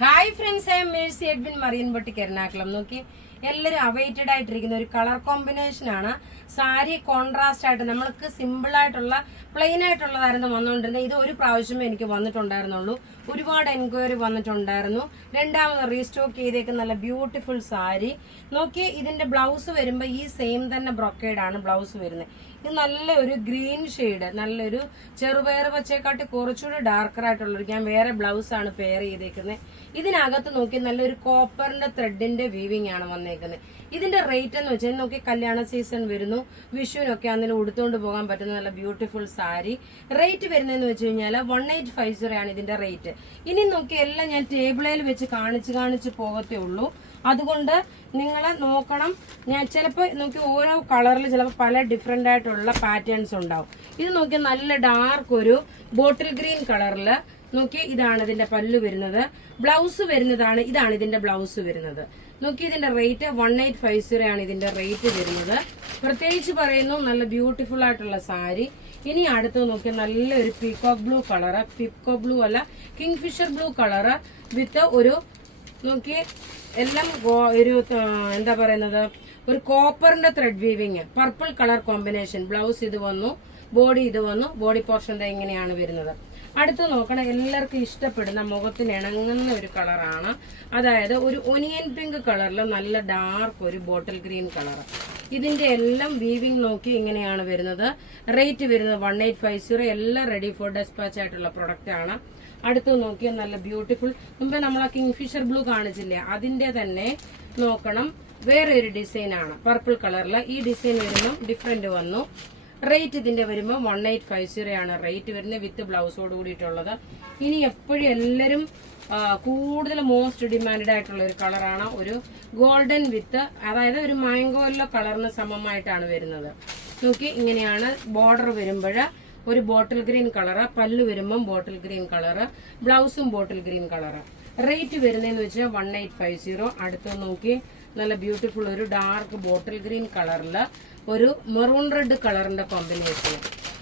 Hi friends, I M Mercy Edwin marine boutique Ernakulam. നോക്കി, എല്ലാവരും awaited ആയിട്ടിരിക്കുന്ന ഒരു കളർ കോമ്പിനേഷൻ ആണ്. സാരി കോൺട്രാസ്റ്റ് ആയിട്ട് നമ്മൾക്ക് സിമ്പിൾ ആയിട്ടുള്ള പ്ലെയിൻ ആയിട്ടുള്ളതായിരുന്നു വന്നുകൊണ്ടിരുന്നത്. ഇത് ഒരു പ്രാവശ്യമേ എനിക്ക് വന്നിട്ടുണ്ടായിരുന്നുള്ളൂ. ഒരുപാട് എൻക്വയറി വന്നിട്ടുണ്ടായിരുന്നു. രണ്ടാമത് റീസ്റ്റോക്ക് ചെയ്തേക്കുന്ന നല്ല ബ്യൂട്ടിഫുൾ സാരി. നോക്കി, ഇതിന്റെ ബ്ലൗസ് വരുമ്പോൾ ഈ സെയിം തന്നെ ബ്രൊക്കേഡ് ആണ് ബ്ലൗസ് വരുന്നത്. ഇത് നല്ല ഒരു ഗ്രീൻ ഷെയ്ഡ്, നല്ലൊരു ചെറുപയർ പച്ചയെക്കാട്ടി കുറച്ചുകൂടി ഡാർക്കർ ആയിട്ടുള്ള ഞാൻ വേറെ ബ്ലൗസ് ആണ് പെയർ ചെയ്തേക്കുന്നത്. ഇതിനകത്ത് നോക്കി നല്ലൊരു കോപ്പറിന്റെ ത്രെഡിന്റെ വീവിംഗ് ആണ് വന്നേക്കുന്നത്. ഇതിന്റെ റേറ്റ് എന്ന് വെച്ചാൽ നോക്കി, കല്യാണ സീസൺ വരുന്നു, വിഷുവിനൊക്കെ അന്നേരം ഉടുത്തോണ്ട് പോകാൻ പറ്റുന്ന നല്ല ബ്യൂട്ടിഫുൾ സാരി. റേറ്റ് വരുന്നതെന്ന് വെച്ച് കഴിഞ്ഞാൽ 1850 ആണ് ഇതിന്റെ റേറ്റ്. ഇനി നോക്കി, എല്ലാം ഞാൻ ടേബിളിൽ വെച്ച് കാണിച്ച് പോകത്തേ ഉള്ളൂ. അതുകൊണ്ട് നിങ്ങളെ നോക്കണം. ഞാൻ ചിലപ്പോൾ നോക്കി, ഓരോ കളറിൽ ചിലപ്പോൾ പല ഡിഫറെന്റ് ആയിട്ടുള്ള പാറ്റേൺസ് ഉണ്ടാവും. ഇത് നോക്കി, നല്ല ഡാർക്ക് ഒരു ബോട്ടിൽ ഗ്രീൻ കളറിൽ നോക്കി, ഇതാണ് ഇതിന്റെ പല്ലു വരുന്നത്. ബ്ലൗസ് വരുന്നതാണ്, ഇതാണ് ഇതിന്റെ ബ്ലൗസ് വരുന്നത്. നോക്കി, ഇതിന്റെ റേറ്റ് 1850 ആണ് ഇതിന്റെ റേറ്റ് വരുന്നത്. പ്രത്യേകിച്ച് പറയുന്നു, നല്ല ബ്യൂട്ടിഫുൾ ആയിട്ടുള്ള സാരി. ഇനി അടുത്ത് നോക്കി, നല്ലൊരു peacock blue colour, peacock blue അല്ല കിങ്ഫിഷർ ബ്ലൂ കളറ് വിത്ത് ഒരു നോക്കി എല്ലാം ഒരു എന്താ പറയുന്നത്, ഒരു കോപ്പറിന്റെ thread weaving, purple colour combination. Blouse ഇത് വന്നു, ബോഡി ഇത് വന്നു. ബോഡി പോർഷൻ ഇങ്ങനെയാണ് വരുന്നത്. അടുത്ത് നോക്കണം, എല്ലാവർക്കും ഇഷ്ടപ്പെടുന്ന മുഖത്തിന് ഇണങ്ങുന്ന ഒരു കളറാണ്. അതായത് ഒരു ഒനിയൻ പിങ്ക് കളറിൽ നല്ല ഡാർക്ക് ഒരു ബോട്ടിൽ ഗ്രീൻ കളർ. ഇതിന്റെ എല്ലാം വീവിംഗ് നോക്കി ഇങ്ങനെയാണ് വരുന്നത്. റേറ്റ് വരുന്നത് 1850. എല്ലാം റെഡി ഫോർ ഡെസ്പാച്ച് ആയിട്ടുള്ള പ്രൊഡക്റ്റ് ആണ്. അടുത്ത് നോക്കിയാൽ നല്ല ബ്യൂട്ടിഫുൾ, മുമ്പ് നമ്മൾ ആ കിങ്ഫിഷർ ബ്ലൂ കാണിച്ചില്ലേ, അതിന്റെ തന്നെ നോക്കണം വേറെ ഒരു ഡിസൈൻ ആണ് പർപ്പിൾ കളറിൽ. ഈ ഡിസൈൻ വരുമ്പോൾ ഡിഫറെന്റ് വന്നു. റേറ്റ് ഇതിന്റെ വരുമ്പോൾ 1850 ആണ് റേറ്റ് വരുന്നത്, വിത്ത് ബ്ലൗസോട് കൂടിയിട്ടുള്ളത്. ഇനി എപ്പോഴും എല്ലാവരും കൂടുതൽ മോസ്റ്റ് ഡിമാൻഡ് ആയിട്ടുള്ള ഒരു കളറാണ് ഒരു ഗോൾഡൻ വിത്ത്, അതായത് ഒരു മാംഗോ യെല്ലോ കളറിന് സമമായിട്ടാണ് വരുന്നത്. നോക്കി, ഇങ്ങനെയാണ് ബോർഡർ വരുമ്പോൾ ഒരു ബോട്ടിൽ ഗ്രീൻ കളറ്, പല്ല് വരുമ്പം ബോട്ടിൽ ഗ്രീൻ കളറ്, ബ്ലൗസും ബോട്ടിൽ ഗ്രീൻ കളറ്. റേറ്റ് വരുന്നതെന്ന് വെച്ചാൽ 1850. അടുത്ത് നോക്കി, നല്ല ബ്യൂട്ടിഫുൾ ഒരു ഡാർക്ക് ബോട്ടിൽ ഗ്രീൻ കളറില് ഒരു മെറൂൺ റെഡ് കളറിന്റെ കോമ്പിനേഷൻ.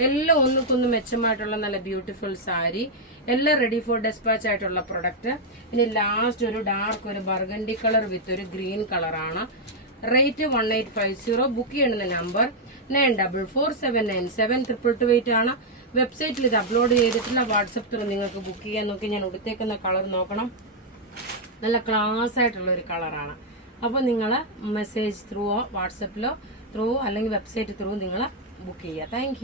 എല്ലാം ഒന്നുകൊന്ന് മെച്ചമായിട്ടുള്ള നല്ല ബ്യൂട്ടിഫുൾ സാരി. എല്ലാം റെഡി ഫോർ ഡെസ്പാച്ച് ആയിട്ടുള്ള പ്രൊഡക്റ്റ്. ഇനി ലാസ്റ്റ് ഒരു ഡാർക്ക് ഒരു ബർഗണ്ടി കളർ വിത്ത് ഒരു ഗ്രീൻ കളറാണ്. റേറ്റ് 1850. ബുക്ക് ചെയ്യുന്ന നമ്പർ 9447972228 ആണ്. വെബ്സൈറ്റിൽ ഇത് അപ്ലോഡ് ചെയ്തിട്ടില്ല. വാട്സപ്പ് ത്രൂ നിങ്ങൾക്ക് ബുക്ക് ചെയ്യാൻ. നോക്കി, ഞാൻ ഉടുത്തേക്കുന്ന കളർ നോക്കണം, നല്ല ക്ലാസ് ആയിട്ടുള്ള ഒരു കളറാണ്. അപ്പോൾ നിങ്ങൾ മെസ്സേജ് ത്രൂ വാട്സപ്പിലോ ത്രൂ അല്ലെങ്കിൽ വെബ്സൈറ്റ് ത്രൂ നിങ്ങൾ ബുക്ക് ചെയ്യുക. താങ്ക്